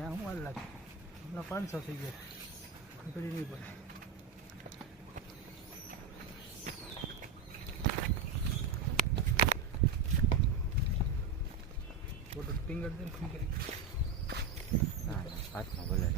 ત્યાં હું વાર લાગે હમણાં 500 થઈ ગયા નીકળી નહીં પડે ફોટો ફિંગર દે હાથમાં બોલે